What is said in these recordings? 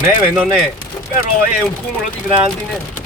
Neve non è, però è un cumulo di grandine.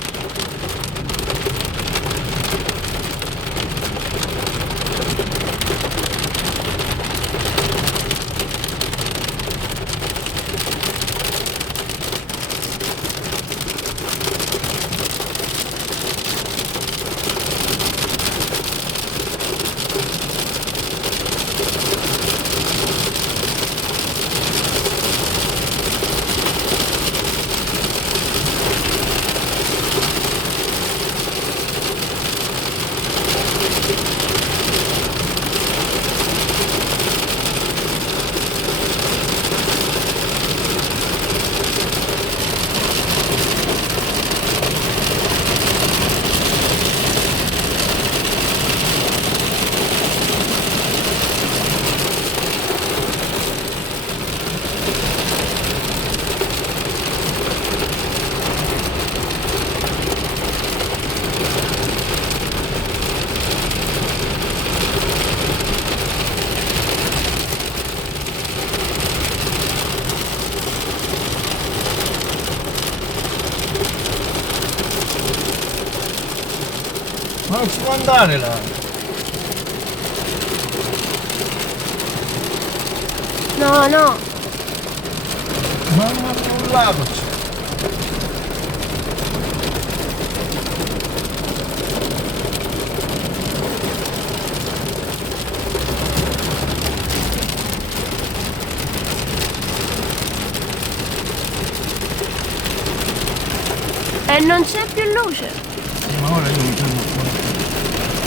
Ma non si può andare là. No, no. Ma un lago c'è. E non c'è più luce. Ma ora io mi sono